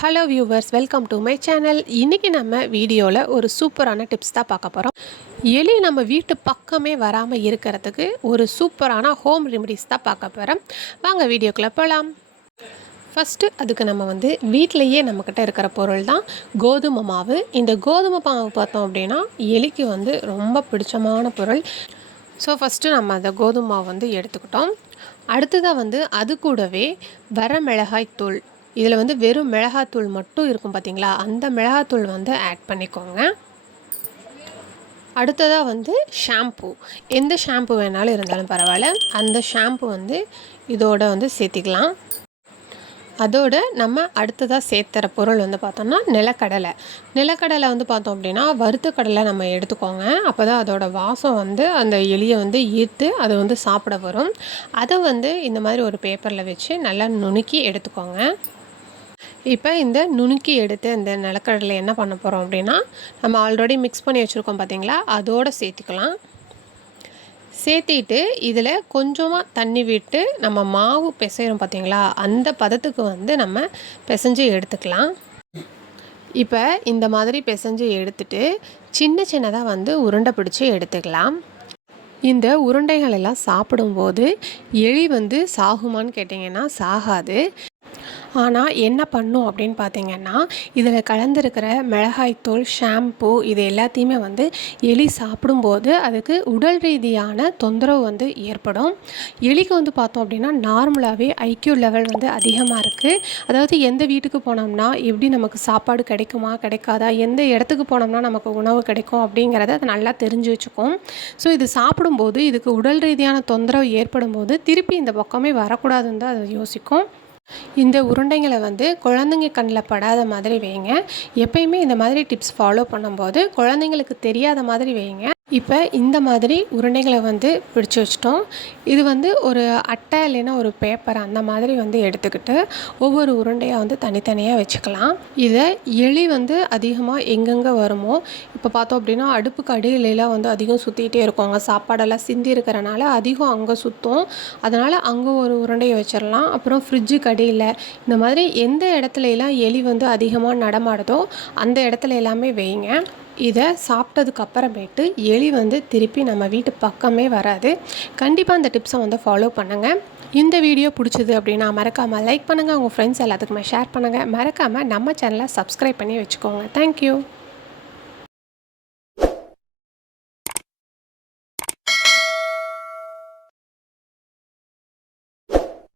Hello viewers welcome to my channel இன்றைக்கி நம்ம வீடியோவில் ஒரு சூப்பரான டிப்ஸ் தான் பார்க்க போகிறோம் எலி நம்ம வீட்டு பக்கமே வராமல் இருக்கிறதுக்கு ஒரு சூப்பரான ஹோம் ரெமடிஸ் தான் பார்க்க போகிறோம் வாங்க வீடியோக்குள்ளே போகலாம் ஃபஸ்ட்டு அதுக்கு நம்ம வந்து வீட்டிலையே நம்மக்கிட்ட இருக்கிற பொருள் தான் கோதுமை மாவு. இந்த கோதுமை மாவு பார்த்தோம் அப்படின்னா எலிக்கு வந்து ரொம்ப பிடிச்சமான பொருள். ஸோ ஃபஸ்ட்டு நம்ம அந்த கோதுமை மாவு வந்து எடுத்துக்கிட்டோம். அடுத்ததாக வந்து அது கூடவே வரமிளகாய் தூள். இதில் வந்து வெறும் மிளகாத்தூள் மட்டும் இருக்கும் பார்த்தீங்களா? அந்த மிளகாத்தூள் வந்து ஆட் பண்ணிக்கோங்க. அடுத்ததாக வந்து ஷாம்பு எந்த ஷாம்பு வேணாலும் இருந்தாலும் பரவாயில்ல. அந்த ஷாம்பு வந்து இதோட வந்து சேர்த்திக்கலாம். அதோட நம்ம அடுத்ததாக சேர்த்துற பொருள் வந்து பார்த்தோம்னா நிலக்கடலை. நிலக்கடலை வந்து பார்த்தோம் அப்படின்னா வறுத்த கடலை நம்ம எடுத்துக்கோங்க. அப்போ தான் அதோட வாசம் வந்து அந்த எலியை வந்து ஈர்த்து அதை வந்து சாப்பிட வரும். அதை வந்து இந்த மாதிரி ஒரு பேப்பரில் வச்சு நல்லா நுணுக்கி எடுத்துக்கோங்க. இப்போ இந்த நுணுக்கி எடுத்து இந்த நிலக்கடலை என்ன பண்ண போகிறோம் அப்படின்னா நம்ம ஆல்ரெடி மிக்ஸ் பண்ணி வச்சுருக்கோம் பார்த்தீங்களா? அதோடு சேர்த்துக்கலாம். சேர்த்திட்டு இதில் கொஞ்சமாக தண்ணி விட்டு நம்ம மாவு பிசைகிறோம் பார்த்தீங்களா? அந்த பதத்துக்கு வந்து நம்ம பிசைஞ்சு எடுத்துக்கலாம். இப்போ இந்த மாதிரி பிசைஞ்சு எடுத்துட்டு சின்ன சின்னதாக வந்து உருண்டை பிடிச்சி எடுத்துக்கலாம். இந்த உருண்டைகள் எல்லாம் சாப்பிடும்போது எலி வந்து சாகுமான்னு கேட்டிங்கன்னா சாகாது. ஆனால் என்ன பண்ணும் அப்படின்னு பார்த்தீங்கன்னா இதில் கலந்துருக்கிற மிளகாய்த்தூள் ஷாம்பு இது எல்லாத்தையுமே வந்து எலி சாப்பிடும்போது அதுக்கு உடல் ரீதியான தொந்தரவு வந்து ஏற்படும். எலிக்கு வந்து பார்த்தோம் அப்படின்னா நார்மலாகவே ஐக்யூ லெவல் வந்து அதிகமாக இருக்குது அதாவது எந்த வீட்டுக்கு போனோம்னா எப்படி நமக்கு சாப்பாடு கிடைக்குமா கிடைக்காதா எந்த இடத்துக்கு போனோம்னா நமக்கு உணவு கிடைக்கும் அப்படிங்கிறத அது நல்லா தெரிஞ்சு வச்சுக்கும். ஸோ இது சாப்பிடும்போது இதுக்கு உடல் ரீதியான தொந்தரவு ஏற்படும் போது திருப்பி இந்த பக்கமே வரக்கூடாதுன்னு தான் அது யோசிக்கும். இந்த உருண்டைங்களை வந்து குழந்தைங்க கண்ணில் படாத மாதிரி வைங்க எப்பயுமே இந்த மாதிரி டிப்ஸ் ஃபாலோ பண்ணும்போது குழந்தைங்களுக்கு தெரியாத மாதிரி வைங்க இப்போ இந்த மாதிரி உருண்டைகளை வந்து பிடிச்சி வச்சிட்டோம். இது வந்து ஒரு அட்டை இல்லைன்னா ஒரு பேப்பர் அந்த மாதிரி வந்து எடுத்துக்கிட்டு ஒவ்வொரு உருண்டையாக வந்து தனித்தனியாக வச்சுக்கலாம். இதை எலி வந்து அதிகமாக எங்கெங்கே வருமோ இப்போ பார்த்தோம் அப்படின்னா அடுப்புக்கு அடியிலலாம் வந்து அதிகம் சுற்றிக்கிட்டே இருக்கும். அங்கே சாப்பாடெல்லாம் சிந்தி இருக்கிறனால அதிகம் அங்கே சுற்றும் அதனால் அங்கே ஒரு உருண்டையை வச்சிடலாம். அப்புறம் ஃப்ரிட்ஜுக்கு அடியில் இந்த மாதிரி எந்த இடத்துல எல்லாம் எலி வந்து அதிகமாக நடமாடுதோ அந்த இடத்துல எல்லாமே வைங்க. இதை சாப்பிட்டதுக்கு அப்புறமேட்டு எலி வந்து திருப்பி நம்ம வீட்டு பக்கமே வராது. கண்டிப்பாக அந்த டிப்ஸை வந்து ஃபாலோ பண்ணுங்கள் இந்த வீடியோ பிடிச்சது அப்படின்னா மறக்காமல் லைக் பண்ணுங்கள் உங்கள் ஃப்ரெண்ட்ஸ் எல்லாத்துக்குமே ஷேர் பண்ணுங்கள் மறக்காமல் நம்ம சேனலை சப்ஸ்கிரைப் பண்ணி வச்சுக்கோங்க. தேங்க்யூ